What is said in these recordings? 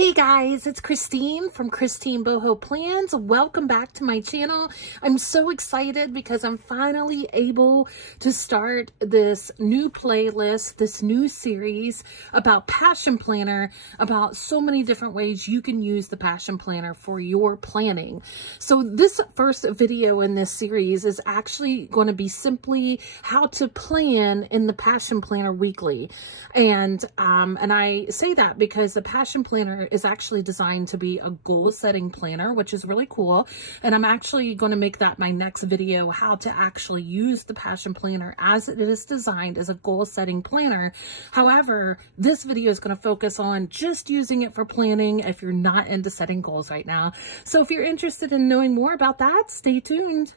Hey guys, it's Christine from Christine Boho Plans. Welcome back to my channel. I'm so excited because I'm finally able to start this new playlist, this new series about Passion Planner, about so many different ways you can use the Passion Planner for your planning. So this first video in this series is actually going to be simply how to plan in the Passion Planner weekly. And I say that because the Passion Planner is actually designed to be a goal setting planner, which is really cool. And I'm actually going to make that my next video, how to actually use the Passion Planner as it is designed as a goal setting planner. However, this video is going to focus on just using it for planning if you're not into setting goals right now. So if you're interested in knowing more about that, stay tuned.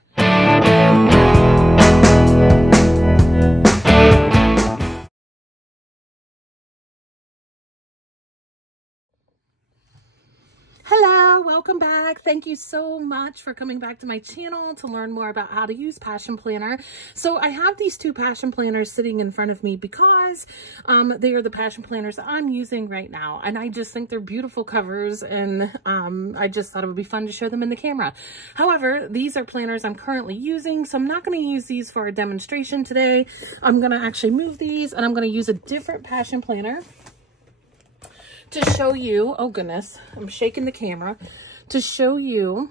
Hello, welcome back. Thank you so much for coming back to my channel to learn more about how to use Passion Planner. So I have these two Passion Planners sitting in front of me because they are the Passion Planners I'm using right now. And I just think they're beautiful covers, and I just thought it would be fun to show them in the camera. However, these are planners I'm currently using, so I'm not going to use these for a demonstration today. I'm going to actually move these, and I'm going to use a different Passion Planner to show you, oh goodness, I'm shaking the camera, to show you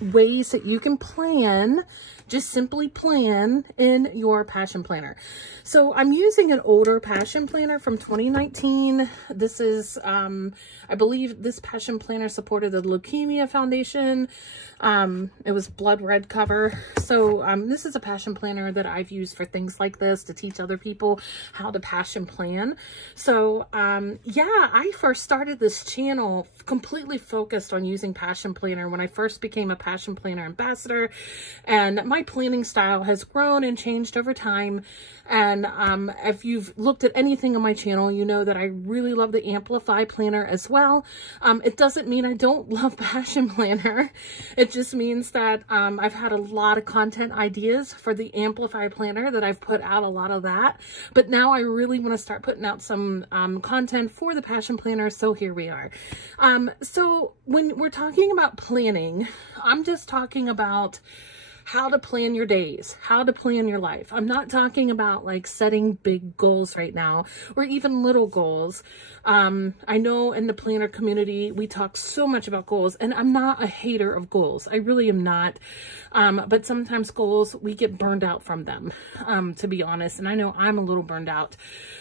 ways that you can plan, just simply plan in your Passion Planner. So I'm using an older Passion Planner from 2019. This is, I believe this Passion Planner supported the Leukemia Foundation. It was blood red cover. So this is a Passion Planner that I've used for things like this, to teach other people how to passion plan. So yeah, I first started this channel completely focused on using Passion Planner when I first became a Passion Planner ambassador, and my planning style has grown and changed over time. And if you've looked at anything on my channel, you know that I really love the Amplify Planner as well. It doesn't mean I don't love Passion Planner. It just means that I've had a lot of content ideas for the Amplify Planner that I've put out a lot of that. But now I really want to start putting out some content for the Passion Planner. So here we are. So when we're talking about planning, I'm just talking about how to plan your days, how to plan your life. I'm not talking about like setting big goals right now, or even little goals. I know in the planner community, we talk so much about goals, and I'm not a hater of goals. I really am not. But sometimes goals, we get burned out from them, to be honest. And I know I'm a little burned out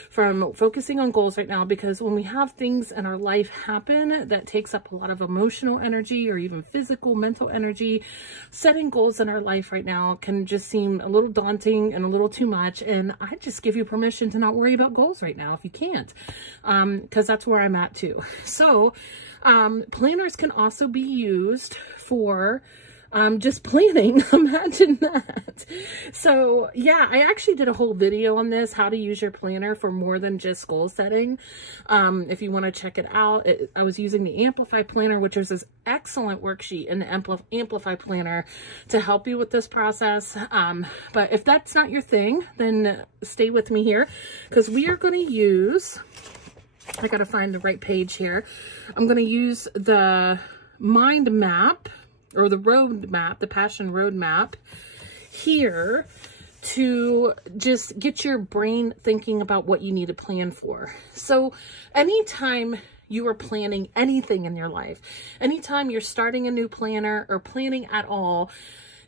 from focusing on goals right now, because when we have things in our life happen that takes up a lot of emotional energy, or even physical, mental energy, setting goals in our life right now can just seem a little daunting and a little too much. And I just give you permission to not worry about goals right now if you can't, because that's where I'm at too. So planners can also be used for just planning. Imagine that. So yeah, I actually did a whole video on this, how to use your planner for more than just goal setting. If you want to check it out, I was using the Amplify Planner, which is this excellent worksheet in the Amplify Planner to help you with this process. But if that's not your thing, then stay with me here, because we are going to use, I got to find the right page here. I'm going to use the mind map, or the road map, the Passion Road Map here, to just get your brain thinking about what you need to plan for. So anytime you are planning anything in your life, anytime you're starting a new planner or planning at all,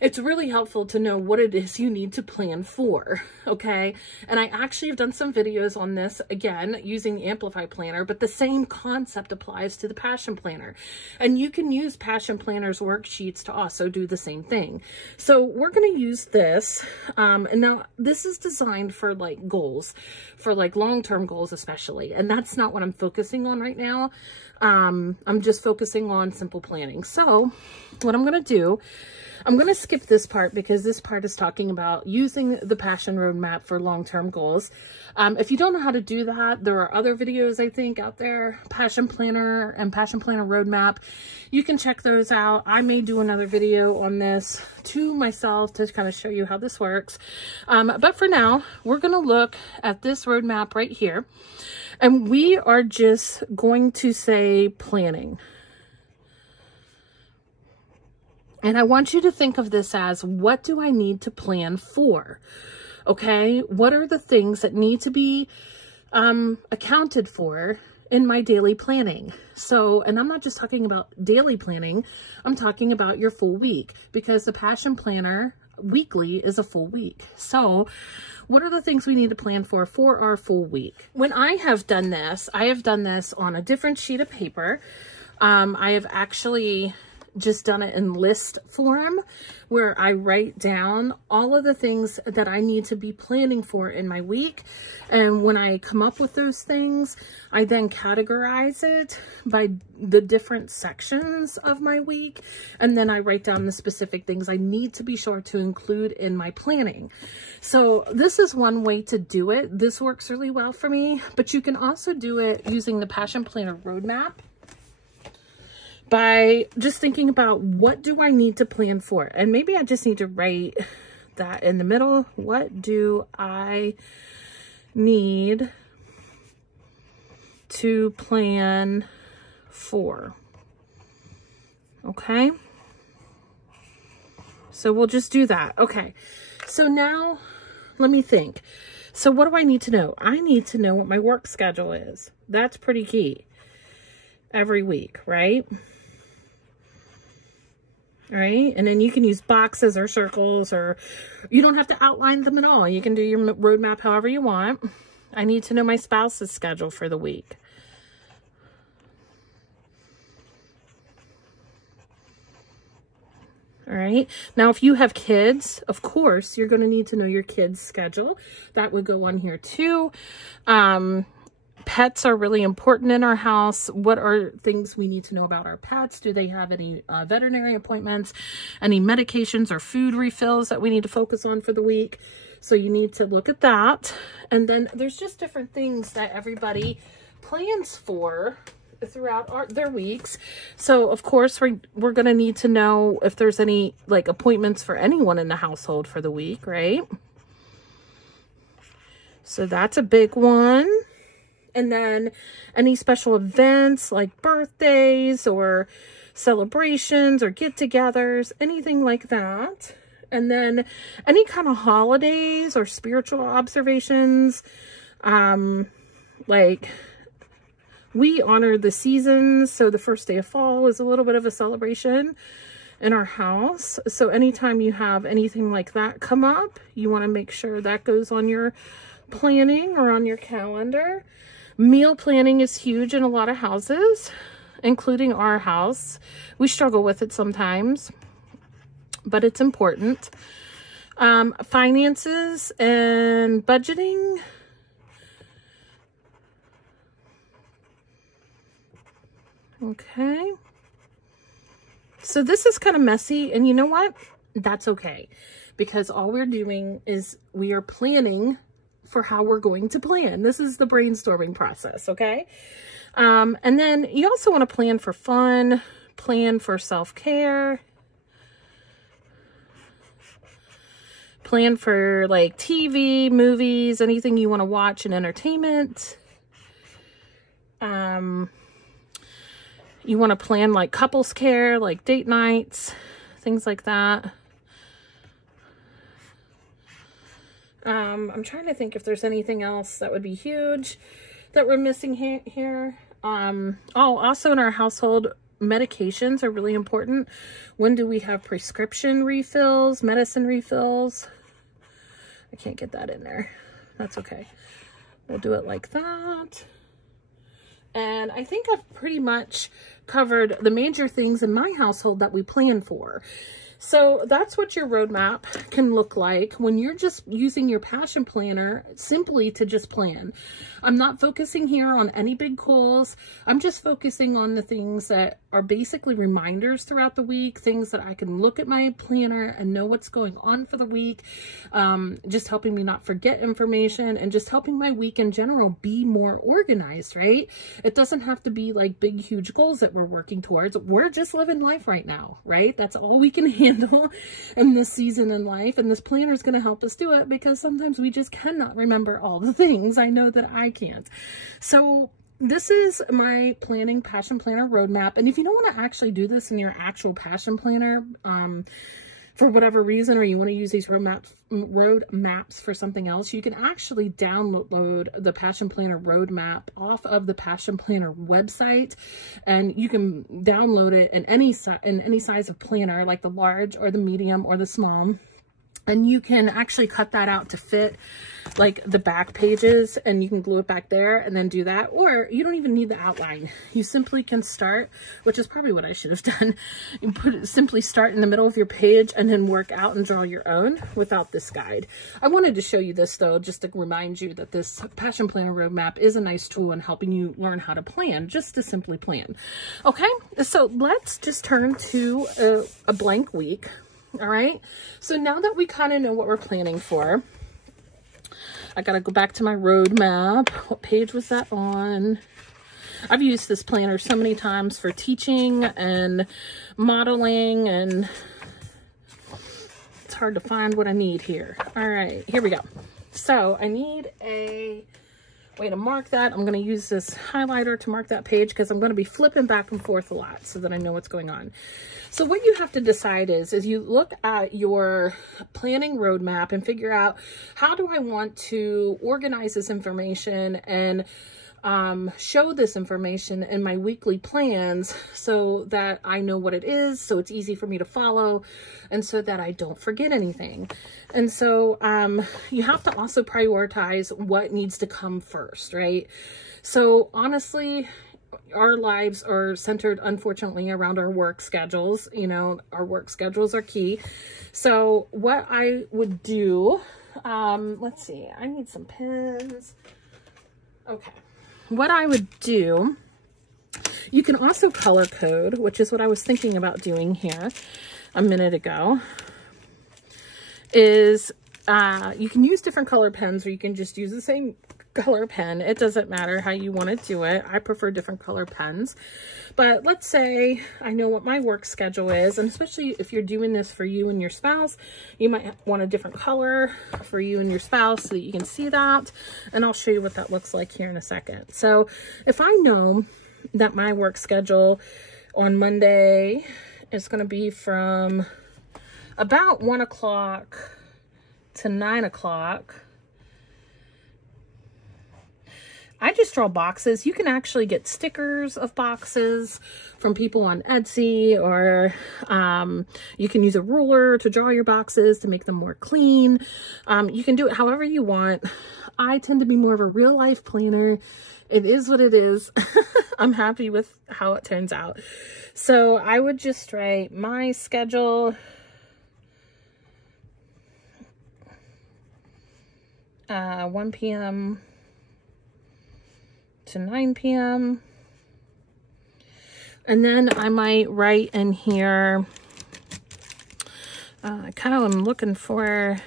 it's really helpful to know what it is you need to plan for, okay? And I actually have done some videos on this, again, using the Amplify Planner, but the same concept applies to the Passion Planner. And you can use Passion Planner's worksheets to also do the same thing. So we're going to use this. And now this is designed for like goals, for like long-term goals especially. And that's not what I'm focusing on right now. I'm just focusing on simple planning. So what I'm going to do, I'm going to skip this part because this part is talking about using the Passion Roadmap for long-term goals. If you don't know how to do that, there are other videos, I think, out there, Passion Planner and Passion Planner Roadmap. You can check those out. I may do another video on this to myself to kind of show you how this works. But for now, we're going to look at this roadmap right here. And we are just going to say planning. And I want you to think of this as, what do I need to plan for? Okay, what are the things that need to be accounted for in my daily planning? So, and I'm not just talking about daily planning, I'm talking about your full week, because the Passion Planner weekly is a full week. So what are the things we need to plan for our full week? When I have done this, I have done this on a different sheet of paper. I have actually just done it in list form, where I write down all of the things that I need to be planning for in my week. And when I come up with those things, I then categorize it by the different sections of my week. And then I write down the specific things I need to be sure to include in my planning. So this is one way to do it. This works really well for me, but you can also do it using the Passion Planner Roadmap, by just thinking about, what do I need to plan for? And maybe I just need to write that in the middle. What do I need to plan for? Okay. So we'll just do that. Okay. So now let me think. So what do I need to know? I need to know what my work schedule is. That's pretty key every week, right? Right? And then you can use boxes or circles, or you don't have to outline them at all. You can do your roadmap however you want. I need to know my spouse's schedule for the week. All right. Now, if you have kids, of course, you're going to need to know your kids' schedule. That would go on here too. Pets are really important in our house. What are things we need to know about our pets? Do they have any veterinary appointments, any medications or food refills that we need to focus on for the week? So you need to look at that. And then there's just different things that everybody plans for throughout their weeks. So of course we're going to need to know if there's any like appointments for anyone in the household for the week, right? So that's a big one. And then any special events like birthdays or celebrations or get-togethers, anything like that. And then any kind of holidays or spiritual observations. Like we honor the seasons. So the first day of fall is a little bit of a celebration in our house. So anytime you have anything like that come up, you want to make sure that goes on your planning or on your calendar. Meal planning is huge in a lot of houses, including our house. We struggle with it sometimes, but it's important. Finances and budgeting. Okay. So this is kind of messy, and you know what? That's okay, because all we're doing is we are planning for how we're going to plan. This is the brainstorming process, okay? And then you also want to plan for fun, plan for self-care, plan for like TV, movies, anything you want to watch and entertainment. You want to plan like couples care, like date nights, things like that. I'm trying to think if there's anything else that would be huge that we're missing here. Also in our household, medications are really important. When do we have prescription refills, medicine refills? I can't get that in there. That's okay. We'll do it like that. And I think I've pretty much covered the major things in my household that we plan for. So that's what your roadmap can look like when you're just using your Passion Planner simply to just plan. I'm not focusing here on any big goals. I'm just focusing on the things that are basically reminders throughout the week, things that I can look at my planner and know what's going on for the week, just helping me not forget information and just helping my week in general be more organized, right? It doesn't have to be like big, huge goals that we're working towards. We're just living life right now, right? That's all we can handle in this season in life. And this planner is going to help us do it because sometimes we just cannot remember all the things. I know that I can't. So this is my planning passion planner roadmap. And if you don't want to actually do this in your actual passion planner, for whatever reason, or you want to use these road maps for something else, you can actually download the Passion Planner roadmap off of the Passion Planner website, and you can download it in any size of planner, like the large or the medium or the small. And you can actually cut that out to fit like the back pages, and you can glue it back there and then do that. Or you don't even need the outline. You simply can start, which is probably what I should have done. You simply start in the middle of your page and then work out and draw your own without this guide. I wanted to show you this though, just to remind you that this Passion Planner roadmap is a nice tool in helping you learn how to plan, just to simply plan. Okay, so let's just turn to a blank week. All right, so now that we kind of know what we're planning for, I got to go back to my roadmap. What page was that on? I've used this planner so many times for teaching and modeling, and it's hard to find what I need here. All right, here we go. So I need a way to mark that. I'm going to use this highlighter to mark that page because I'm going to be flipping back and forth a lot so that I know what's going on. So what you have to decide is you look at your planning roadmap and figure out, how do I want to organize this information and show this information in my weekly plans so that I know what it is, so it's easy for me to follow, and so that I don't forget anything. And so you have to also prioritize what needs to come first, right? So honestly, our lives are centered, unfortunately, around our work schedules. You know, our work schedules are key. So what I would do, let's see, I need some pens. Okay. What I would do, you can also color code, which is what I was thinking about doing here a minute ago, is you can use different color pens, or you can just use the same color pen. It doesn't matter how you want to do it. I prefer different color pens. But let's say I know what my work schedule is, and especially if you're doing this for you and your spouse, you might want a different color for you and your spouse so that you can see that. And I'll show you what that looks like here in a second. So if I know that my work schedule on Monday is going to be from about 1 o'clock to 9 o'clock, I just draw boxes. You can actually get stickers of boxes from people on Etsy, or you can use a ruler to draw your boxes to make them more clean. You can do it however you want. I tend to be more of a real life planner. It is what it is. I'm happy with how it turns out. So I would just write my schedule. 1 p.m. to 9 p.m. And then I might write in here, I kind of am looking for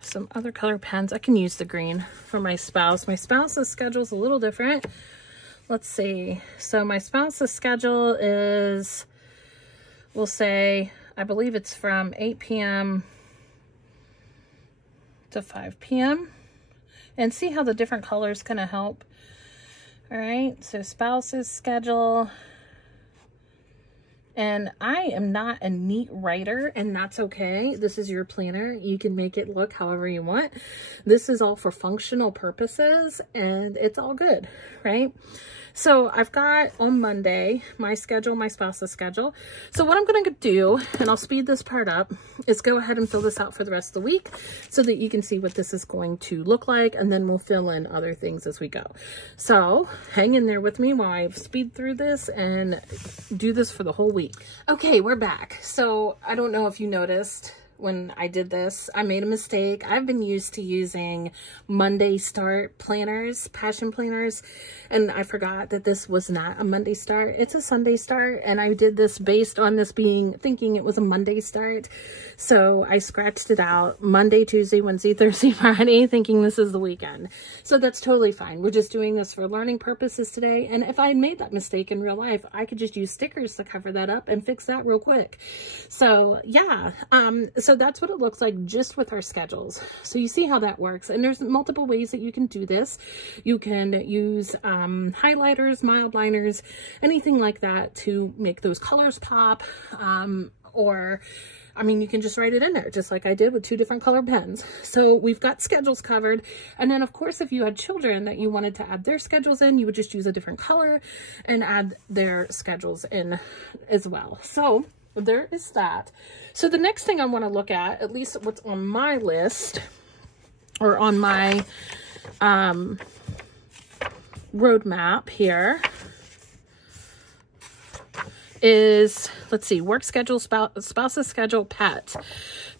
some other color pens. I can use the green for my spouse. My spouse's schedule is a little different. Let's see. So my spouse's schedule is, we'll say, I believe it's from 8 p.m. to 5 p.m. And see how the different colors kind of help. All right, so spouse's schedule. And I am not a neat writer, and that's okay. This is your planner. You can make it look however you want. This is all for functional purposes, and it's all good, right? So I've got on Monday my schedule, my spouse's schedule. So what I'm going to do, and I'll speed this part up, is go ahead and fill this out for the rest of the week so that you can see what this is going to look like, and then we'll fill in other things as we go. So hang in there with me while I speed through this and do this for the whole week. Okay, we're back. So I don't know if you noticed, when I did this. I made a mistake. I've been used to using Monday start planners, passion planners, and I forgot that this was not a Monday start. It's a Sunday start, and I did this based on this thinking it was a Monday start. So I scratched it out Monday, Tuesday, Wednesday, Thursday, Friday, thinking this is the weekend. So that's totally fine. We're just doing this for learning purposes today. And if I had made that mistake in real life, I could just use stickers to cover that up and fix that real quick. So yeah, so that's what it looks like just with our schedules. So you see how that works. And there's multiple ways that you can do this. You can use highlighters, mild liners, anything like that to make those colors pop, or I mean, you can just write it in there, just like I did with 2 different color pens. So we've got schedules covered. And then, of course, if you had children that you wanted to add their schedules in, you would just use a different color and add their schedules in as well. So there is that. So the next thing I want to look at least what's on my list, or on my roadmap here, is, let's see, work schedule, spouse's schedule, pets.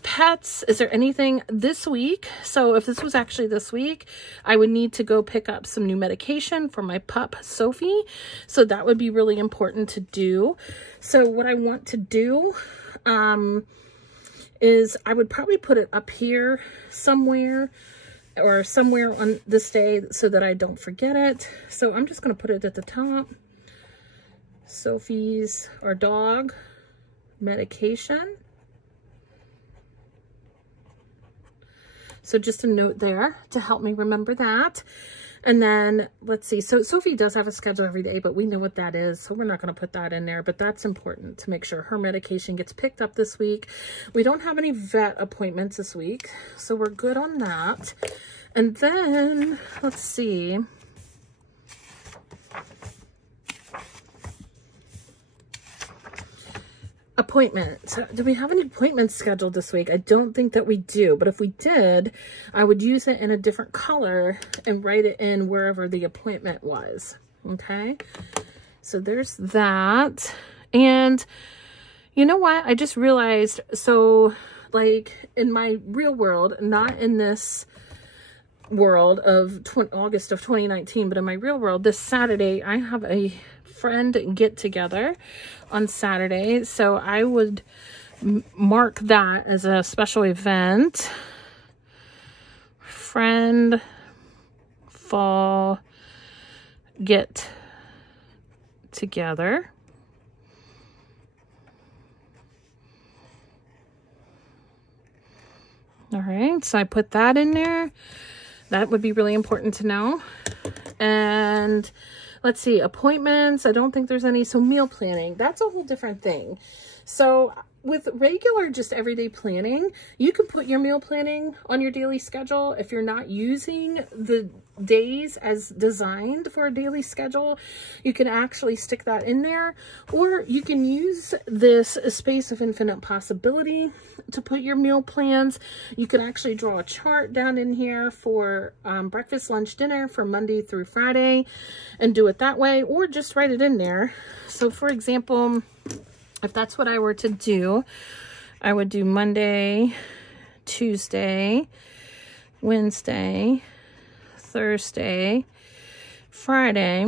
Pets, is there anything this week? So if this was actually this week, I would need to go pick up some new medication for my pup, Sophie. So that would be really important to do. So what I want to do is I would probably put it up here somewhere, or somewhere on this day so that I don't forget it. So I'm just going to put it at the top. Sophie's, our dog, medication. So just a note there to help me remember that. And then let's see. So Sophie does have a schedule every day, but we know what that is. So we're not going to put that in there, but that's important to make sure her medication gets picked up this week. We don't have any vet appointments this week, so we're good on that. And then let's see. Appointment. Do we have any appointments scheduled this week? I don't think that we do, but if we did, I would use it in a different color and write it in wherever the appointment was. Okay, so there's that. And you know what? I just realized, so like in my real world, not in this world of August of 2019, but in my real world, this Saturday, I have a friend get together on Saturday, so I would mark that as a special event. Friend fall get together. All right, so I put that in there. That would be really important to know. And let's see, appointments, I don't think there's any. So meal planning, that's a whole different thing. So with regular, just everyday planning, you can put your meal planning on your daily schedule. If you're not using the days as designed for a daily schedule, you can actually stick that in there, or you can use this space of infinite possibility to put your meal plans. You can actually draw a chart down in here for breakfast, lunch, dinner for Monday through Friday and do it that way, or just write it in there. So for example, if that's what I were to do, I would do Monday, Tuesday, Wednesday, Thursday, Friday.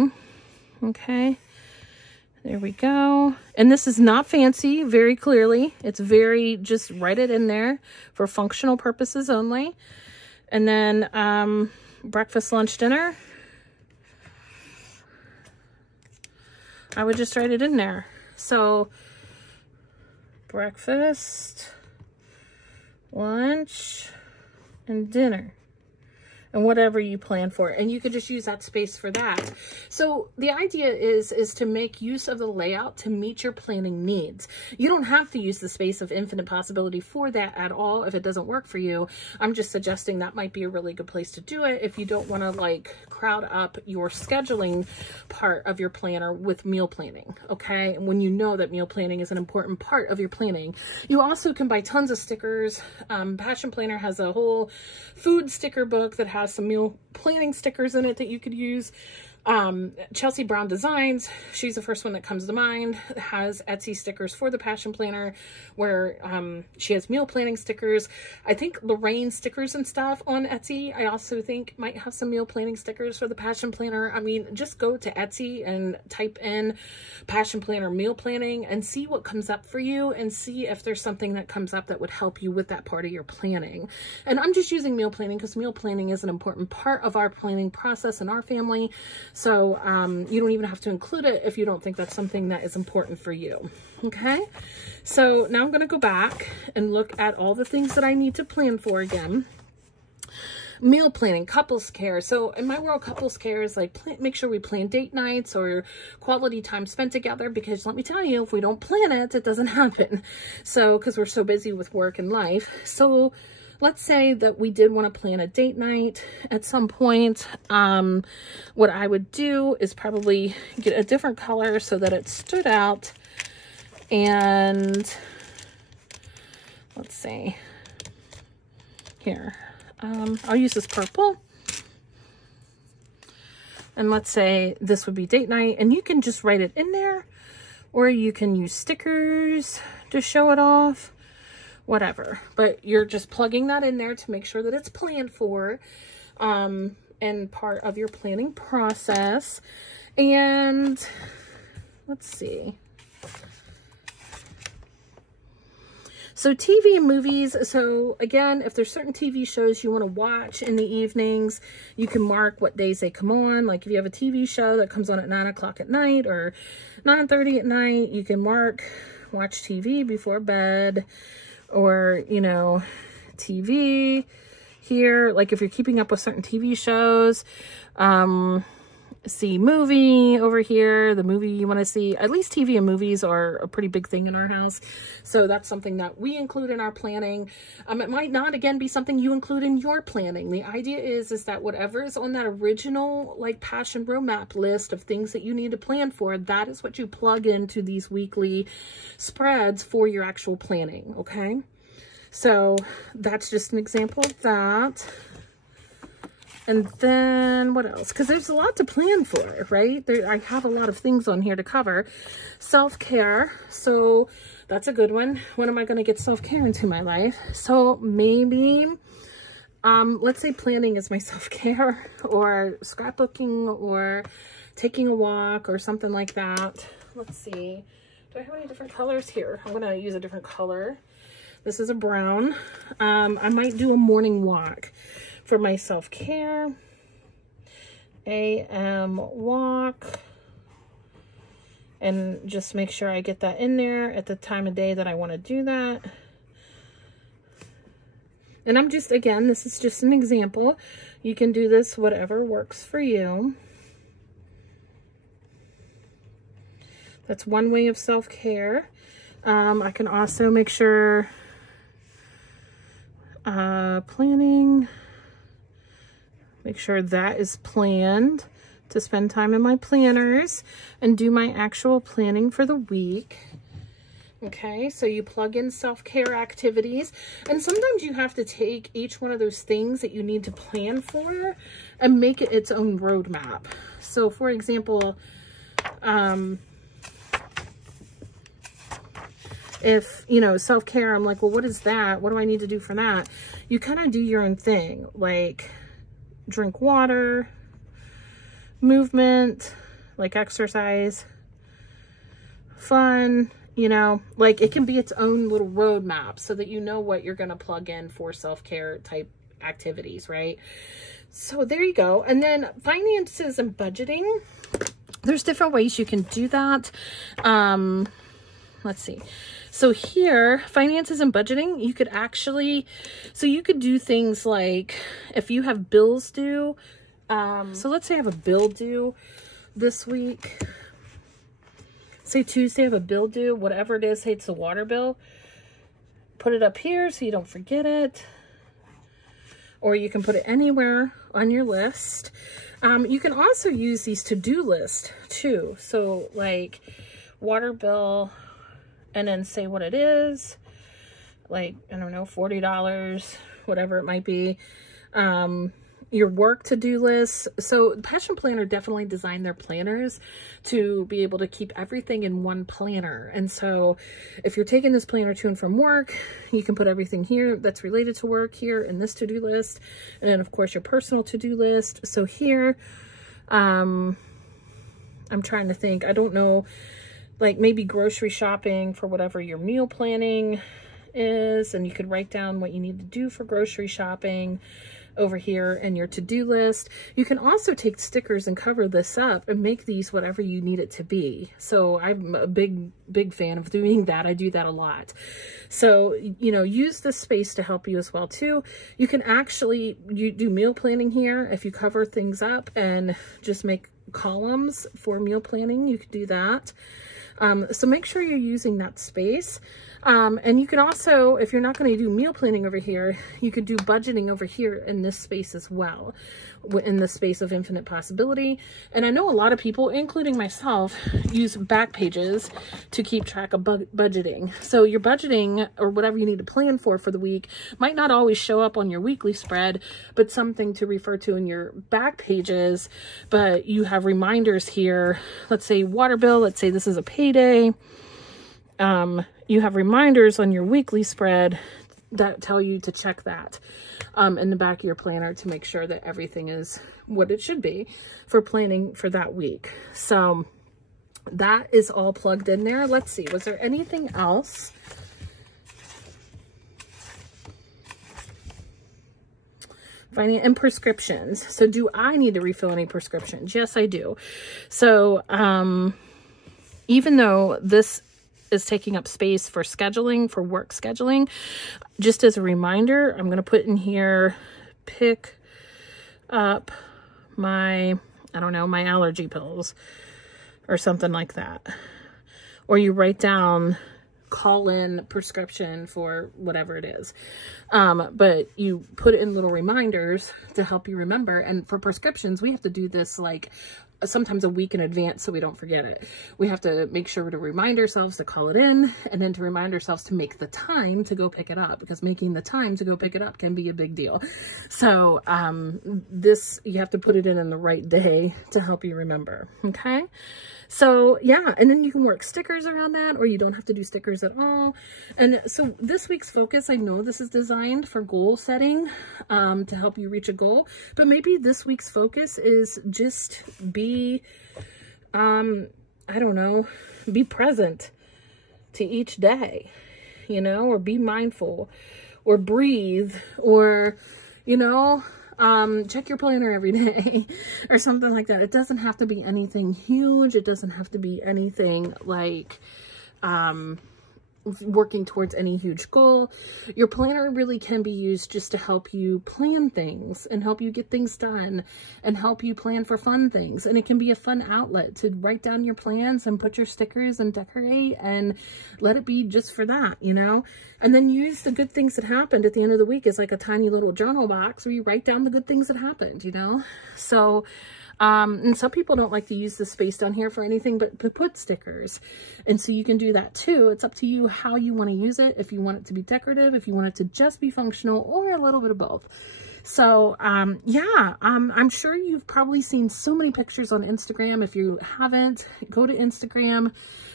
Okay, there we go. And this is not fancy, very clearly. It's very, just write it in there for functional purposes only. And then breakfast, lunch, dinner, I would just write it in there. So breakfast, lunch, and dinner, and whatever you plan for. And you could just use that space for that. So the idea is to make use of the layout to meet your planning needs. You don't have to use the space of infinite possibility for that at all if it doesn't work for you. I'm just suggesting that might be a really good place to do it if you don't want to like crowd up your scheduling part of your planner with meal planning, okay? And when you know that meal planning is an important part of your planning. You also can buy tons of stickers. Passion Planner has a whole food sticker book that has some meal planning stickers in it that you could use. Chelsea Brown Designs, she's the first one that comes to mind, has Etsy stickers for the Passion Planner where she has meal planning stickers. I think Lorraine stickers and stuff on Etsy, I also think might have some meal planning stickers for the Passion Planner. I mean, just go to Etsy and type in Passion Planner meal planning and see what comes up for you and see if there's something that comes up that would help you with that part of your planning. And I'm just using meal planning because meal planning is an important part of our planning process in our family. So you don't even have to include it if you don't think that's something that is important for you. Okay, so now I'm going to go back and look at all the things that I need to plan for again. Meal planning, couples care. So in my world, couples care is like make sure we plan date nights or quality time spent together, because let me tell you, if we don't plan it, it doesn't happen. So because we're so busy with work and life. So let's say that we did want to plan a date night at some point. What I would do is probably get a different color so that it stood out. And let's see here. I'll use this purple. And let's say this would be date night, and you can just write it in there, or you can use stickers to show it off, whatever. But you're just plugging that in there to make sure that it's planned for, and part of your planning process. And let's see. So TV and movies. So again, if there's certain TV shows you want to watch in the evenings, you can mark what days they come on. Like if you have a TV show that comes on at 9 o'clock at night or 9:30 at night, you can mark watch TV before bed, or, you know, TV here. Like if you're keeping up with certain TV shows, see movie over here, the movie you want to see. At least TV and movies are a pretty big thing in our house, so that's something that we include in our planning. It might not again be something you include in your planning. The idea is that whatever is on that original like Passion roadmap list of things that you need to plan for, that is what you plug into these weekly spreads for your actual planning. Okay, so that's just an example of that. And then what else? Because there's a lot to plan for, right? I have a lot of things on here to cover. Self-care. So that's a good one. When am I going to get self-care into my life? So maybe, let's say planning is my self-care, or scrapbooking, or taking a walk, or something like that. Let's see. Do I have any different colors here? I'm going to use a different color. This is a brown. I might do a morning walk for my self-care. AM walk. And just make sure I get that in there at the time of day that I want to do that. And I'm just, again, this is just an example. You can do this whatever works for you. That's one way of self-care. I can also make sure planning, make sure that is planned, to spend time in my planners and do my actual planning for the week. Okay, so you plug in self-care activities, and sometimes you have to take each one of those things that you need to plan for and make it its own roadmap. So for example, if, you know, self-care, I'm like, well, what is that? What do I need to do for that? You kind of do your own thing, like drink water, movement, like exercise, fun, you know, like it can be its own little roadmap so that you know what you're going to plug in for self-care type activities, right? So there you go. And then finances and budgeting. There's different ways you can do that. Let's see. So here, finances and budgeting, you could actually, so you could do things like if you have bills due. So let's say I have a bill due this week. Say Tuesday I have a bill due, whatever it is, say it's a water bill. Put it up here so you don't forget it. Or you can put it anywhere on your list. You can also use these to-do lists too. So like water bill, and then say what it is, like, I don't know, $40, whatever it might be. your work to-do lists. So Passion Planner definitely designed their planners to be able to keep everything in one planner. And so if you're taking this planner to and from work, you can put everything here that's related to work here in this to-do list. And then of course your personal to-do list. So here, I'm trying to think, I don't know, like maybe grocery shopping for whatever your meal planning is, and you could write down what you need to do for grocery shopping over here in your to-do list. You can also take stickers and cover this up and make these whatever you need it to be. So I'm a big fan of doing that. I do that a lot. So, you know, use this space to help you as well too. You can actually, you do meal planning here. If you cover things up and just make columns for meal planning, you could do that. So make sure you're using that space. And you can also, if you're not going to do meal planning over here, you could do budgeting over here in this space as well, in the space of infinite possibility. And I know a lot of people, including myself, use back pages to keep track of budgeting. So your budgeting or whatever you need to plan for the week might not always show up on your weekly spread, but something to refer to in your back pages. But you have reminders here. Let's say water bill. Let's say this is a payday. You have reminders on your weekly spread that tell you to check that in the back of your planner to make sure that everything is what it should be for planning for that week. So that is all plugged in there. Let's see, was there anything else? Finding and prescriptions. So do I need to refill any prescriptions? Yes, I do. So even though this is taking up space for scheduling, for work scheduling, just as a reminder, I'm going to put in here, pick up my, I don't know, my allergy pills or something like that. Or you write down, call in prescription for whatever it is. But you put it in little reminders to help you remember. And for prescriptions, we have to do this like sometimes a week in advance so we don't forget it. We have to make sure to remind ourselves to call it in, and then to remind ourselves to make the time to go pick it up, because making the time to go pick it up can be a big deal. So this, you have to put it in the right day to help you remember. Okay. So yeah, and then you can work stickers around that, or you don't have to do stickers at all. And so this week's focus, I know this is designed for goal setting to help you reach a goal, but maybe this week's focus is just be, I don't know, be present to each day, you know, or be mindful, or breathe, or, you know, check your planner every day or something like that. It doesn't have to be anything huge. It doesn't have to be anything like, working towards any huge goal. Your planner really can be used just to help you plan things and help you get things done and help you plan for fun things. And it can be a fun outlet to write down your plans and put your stickers and decorate and let it be just for that, you know? And then use the good things that happened at the end of the week as like a tiny little journal box where you write down the good things that happened, you know? So, and some people don't like to use the space down here for anything but to put stickers. And so you can do that too. It's up to you how you want to use it. If you want it to be decorative, if you want it to just be functional, or a little bit of both. So, yeah, I'm sure you've probably seen so many pictures on Instagram. If you haven't, go to Instagram,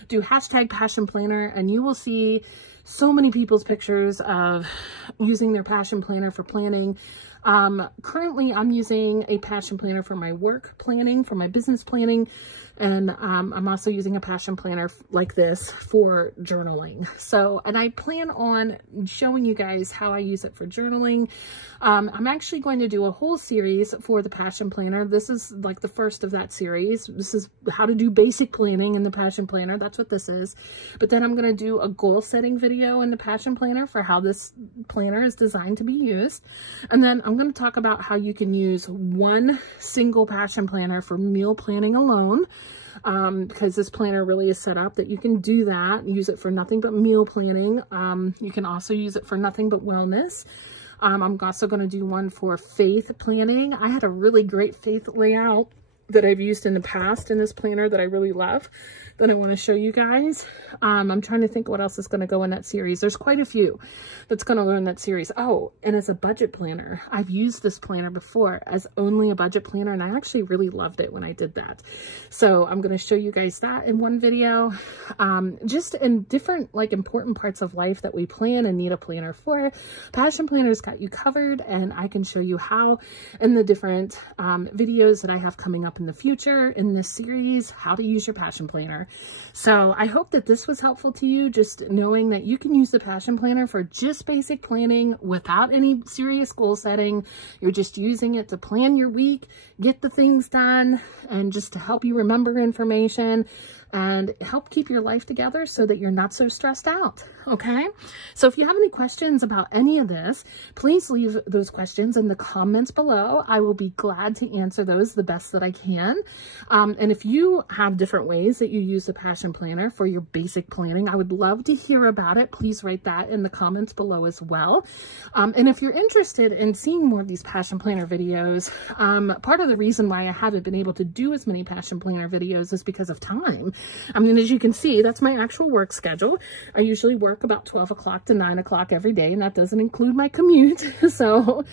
do #PassionPlanner, and you will see so many people's pictures of using their Passion Planner for planning. Currently I'm using a Passion Planner for my work planning, for my business planning. And, I'm also using a Passion Planner like this for journaling. So, and I plan on showing you guys how I use it for journaling. I'm actually going to do a whole series for the Passion Planner. This is like the first of that series. This is how to do basic planning in the Passion Planner. That's what this is. But then I'm going to do a goal setting video in the Passion Planner for how this planner is designed to be used. And then I'm going to talk about how you can use one single Passion Planner for meal planning alone. Because this planner really is set up that you can do that, use it for nothing but meal planning. You can also use it for nothing but wellness. I'm also going to do one for faith planning. I had a really great faith layout that I've used in the past in this planner that I really love that I want to show you guys. I'm trying to think what else is going to go in that series. There's quite a few that's going to go in that series. Oh, and as a budget planner, I've used this planner before as only a budget planner, and I actually really loved it when I did that. So I'm going to show you guys that in one video, just in different like important parts of life that we plan and need a planner for. Passion Planner's got you covered, and I can show you how in the different videos that I have coming up in the future in this series, how to use your Passion Planner. So I hope that this was helpful to you, just knowing that you can use the Passion Planner for just basic planning without any serious goal setting. You're just using it to plan your week, get the things done, and just to help you remember information and help keep your life together so that you're not so stressed out. Okay. So if you have any questions about any of this, please leave those questions in the comments below. I will be glad to answer those the best that I can. And if you have different ways that you use the Passion Planner for your basic planning, I would love to hear about it. Please write that in the comments below as well. And if you're interested in seeing more of these Passion Planner videos, part of the reason why I haven't been able to do as many Passion Planner videos is because of time. I mean, as you can see, that's my actual work schedule. I usually work about 12 o'clock to 9 o'clock every day, and that doesn't include my commute. So,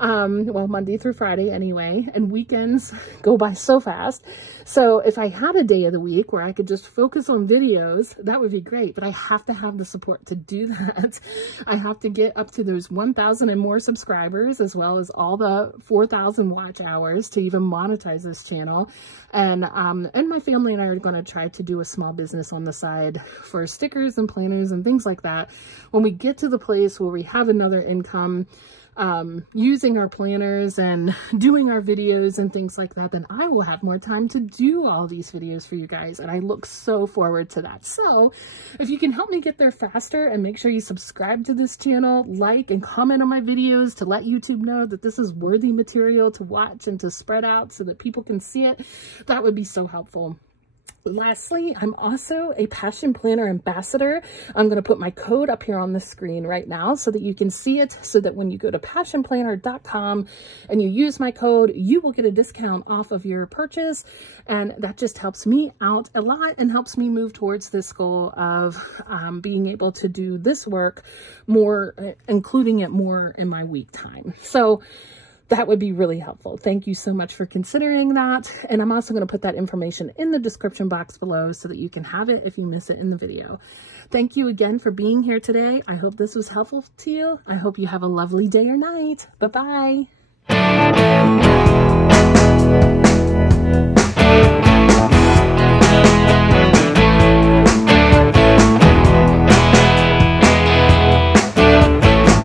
well, Monday through Friday anyway, and weekends go by so fast. So if I had a day of the week where I could just focus on videos, that would be great, but I have to have the support to do that. I have to get up to those 1,000 and more subscribers, as well as all the 4,000 watch hours to even monetize this channel. And my family and I are going to try to do a small business on the side for stickers and planners and things like that. When we get to the place where we have another income, using our planners and doing our videos and things like that, then I will have more time to do all these videos for you guys. And I look so forward to that. So if you can help me get there faster, and make sure you subscribe to this channel, like and comment on my videos to let YouTube know that this is worthy material to watch and to spread out so that people can see it, that would be so helpful. Lastly, I'm also a Passion Planner ambassador. I'm going to put my code up here on the screen right now so that you can see it, so that when you go to passionplanner.com and you use my code, you will get a discount off of your purchase. And that just helps me out a lot and helps me move towards this goal of being able to do this work more, including it more in my week time. So that would be really helpful. Thank you so much for considering that. And I'm also going to put that information in the description box below so that you can have it if you miss it in the video. Thank you again for being here today. I hope this was helpful to you. I hope you have a lovely day or night. Bye-bye.